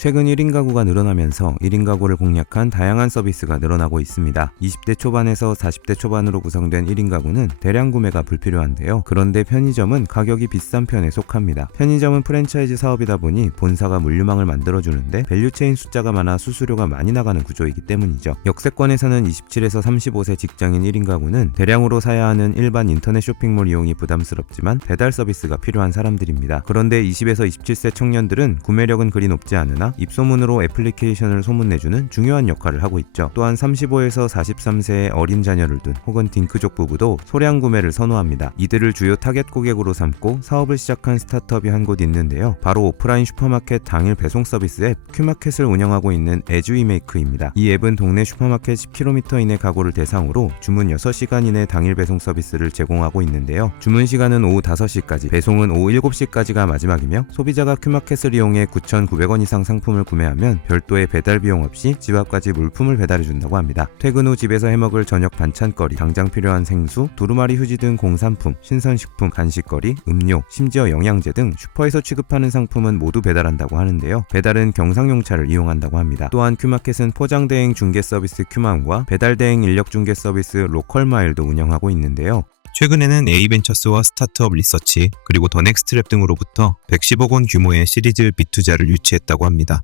최근 1인 가구가 늘어나면서 1인 가구를 공략한 다양한 서비스가 늘어나고 있습니다. 20대 초반에서 40대 초반으로 구성된 1인 가구는 대량 구매가 불필요한데요. 그런데 편의점은 가격이 비싼 편에 속합니다. 편의점은 프랜차이즈 사업이다 보니 본사가 물류망을 만들어주는데 밸류체인 숫자가 많아 수수료가 많이 나가는 구조이기 때문이죠. 역세권에 사는 27에서 35세 직장인 1인 가구는 대량으로 사야 하는 일반 인터넷 쇼핑몰 이용이 부담스럽지만 배달 서비스가 필요한 사람들입니다. 그런데 20에서 27세 청년들은 구매력은 그리 높지 않으나 입소문으로 애플리케이션을 소문내주는 중요한 역할을 하고 있죠. 또한 35에서 43세의 어린 자녀를 둔 혹은 딩크족 부부도 소량 구매를 선호합니다. 이들을 주요 타겟 고객으로 삼고 사업을 시작한 스타트업이 한 곳 있는데요. 바로 오프라인 슈퍼마켓 당일 배송 서비스 앱 큐마켓을 운영하고 있는 에즈위메이크입니다. 이 앱은 동네 슈퍼마켓 10km 이내 가구를 대상으로 주문 6시간 이내 당일 배송 서비스를 제공하고 있는데요. 주문 시간은 오후 5시까지, 배송은 오후 7시까지가 마지막이며 소비자가 큐마켓을 이용해 9,900원 이상 상품을 구매하면 별도의 배달 비용 없이 집 앞까지 물품을 배달해준다고 합니다. 퇴근 후 집에서 해먹을 저녁 반찬거리, 당장 필요한 생수, 두루마리 휴지 등 공산품, 신선식품, 간식거리, 음료, 심지어 영양제 등 슈퍼에서 취급하는 상품은 모두 배달한다고 하는데요. 배달은 경상용차를 이용한다고 합니다. 또한 큐마켓은 포장대행 중개 서비스 큐마음과 배달대행 인력 중개 서비스 로컬마일도 운영하고 있는데요. 최근에는 A벤처스와 스타트업 리서치 그리고 더 넥스트랩 등으로부터 110억 원 규모의 시리즈 B 투자를 유치했다고 합니다.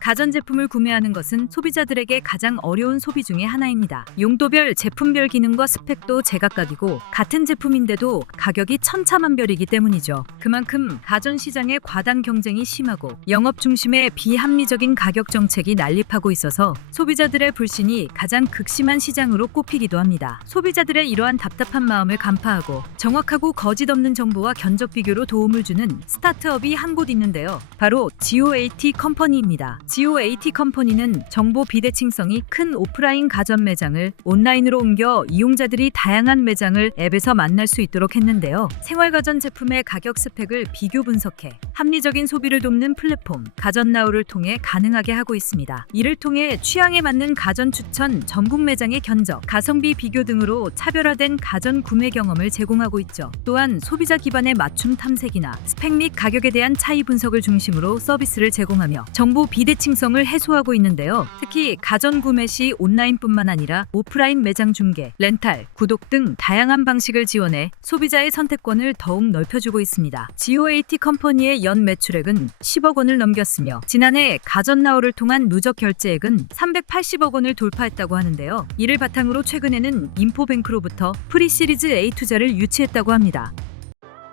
가전제품을 구매하는 것은 소비자들에게 가장 어려운 소비 중의 하나입니다. 용도별, 제품별 기능과 스펙도 제각각이고 같은 제품인데도 가격이 천차만별이기 때문이죠. 그만큼 가전시장의 과당 경쟁이 심하고 영업 중심의 비합리적인 가격 정책이 난립하고 있어서 소비자들의 불신이 가장 극심한 시장으로 꼽히기도 합니다. 소비자들의 이러한 답답한 마음을 간파하고 정확하고 거짓 없는 정보와 견적 비교로 도움을 주는 스타트업이 한 곳 있는데요. 바로 GOAT 컴퍼니입니다. GOAT 컴퍼니는 정보 비대칭성이 큰 오프라인 가전 매장을 온라인으로 옮겨 이용자들이 다양한 매장을 앱에서 만날 수 있도록 했는데요. 생활가전 제품의 가격 스펙을 비교 분석해 합리적인 소비를 돕는 플랫폼 가전나우를 통해 가능하게 하고 있습니다. 이를 통해 취향에 맞는 가전 추천, 전국 매장의 견적, 가성비 비교 등으로 차별화된 가전 구매 경험을 제공하고 있죠. 또한 소비자 기반의 맞춤 탐색이나 스펙 및 가격에 대한 차이 분석을 중심으로 서비스를 제공하며 정보 비대칭성을 해소하고 있는데요. 특히 가전 구매 시 온라인뿐만 아니라 오프라인 매장 중개, 렌탈, 구독 등 다양한 방식을 지원해 소비자의 선택권을 더욱 넓혀주고 있습니다. GOAT 컴퍼니의 연 매출액은 10억 원을 넘겼으며 지난해 가전나우를 통한 누적 결제액은 380억 원을 돌파했다고 하는데요. 이를 바탕으로 최근에는 인포뱅크로부터 프리시리즈 A 투자를 유치했다고 합니다.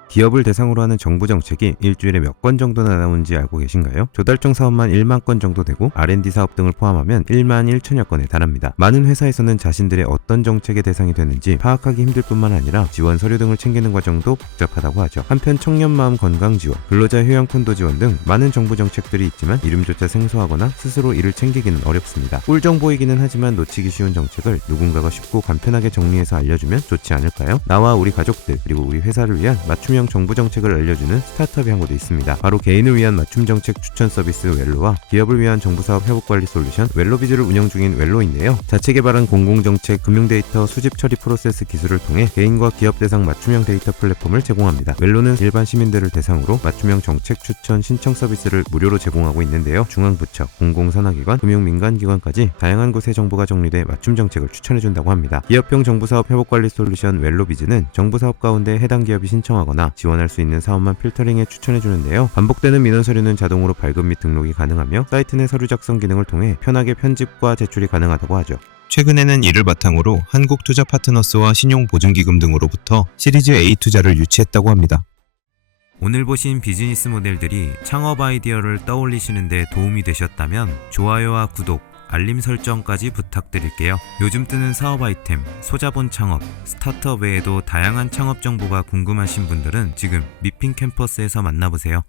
기업을 대상으로 하는 정부 정책이 일주일에 몇 건 정도나 나오는지 알고 계신가요? 조달청 사업만 1만 건 정도 되고 R&D 사업 등을 포함하면 1만 1천여 건에 달합니다. 많은 회사에서는 자신들의 어떤 정책의 대상이 되는지 파악하기 힘들 뿐만 아니라 지원 서류 등을 챙기는 과정도 복잡하다고 하죠. 한편 청년마음 건강 지원, 근로자 휴양 펀드 지원 등 많은 정부 정책들이 있지만 이름조차 생소하거나 스스로 이를 챙기기는 어렵습니다. 꿀정보이기는 하지만 놓치기 쉬운 정책을 누군가가 쉽고 간편하게 정리해서 알려주면 좋지 않을까요? 나와 우리 가족들 그리고 우리 회사를 위한 맞춤형 정부 정책을 알려주는 스타트업이 한 곳에 있습니다. 바로 개인을 위한 맞춤 정책 추천 서비스 웰로와 기업을 위한 정부사업 회복관리 솔루션 웰로비즈를 운영 중인 웰로인데요. 자체 개발한 공공정책, 금융데이터 수집 처리 프로세스 기술을 통해 개인과 기업 대상 맞춤형 데이터 플랫폼을 제공합니다. 웰로는 일반 시민들을 대상으로 맞춤형 정책 추천 신청 서비스를 무료로 제공하고 있는데요. 중앙부처, 공공산하기관, 금융민간기관까지 다양한 곳의 정보가 정리돼 맞춤 정책을 추천해준다고 합니다. 기업형 정부사업 회복관리 솔루션 웰로비즈는 정부사업 가운데 해당 기업이 신청하거나 지원할 수 있는 사업만 필터링해 추천해주는데요. 반복되는 민원 서류는 자동으로 발급 및 등록이 가능하며 사이트 내 서류 작성 기능을 통해 편하게 편집과 제출이 가능하다고 하죠. 최근에는 이를 바탕으로 한국투자파트너스와 신용보증기금 등으로부터 시리즈 A 투자를 유치했다고 합니다. 오늘 보신 비즈니스 모델들이 창업 아이디어를 떠올리시는 데 도움이 되셨다면 좋아요와 구독, 알림 설정까지 부탁드릴게요. 요즘 뜨는 사업 아이템, 소자본 창업, 스타트업 외에도 다양한 창업 정보가 궁금하신 분들은 지금 미핑 캠퍼스에서 만나보세요.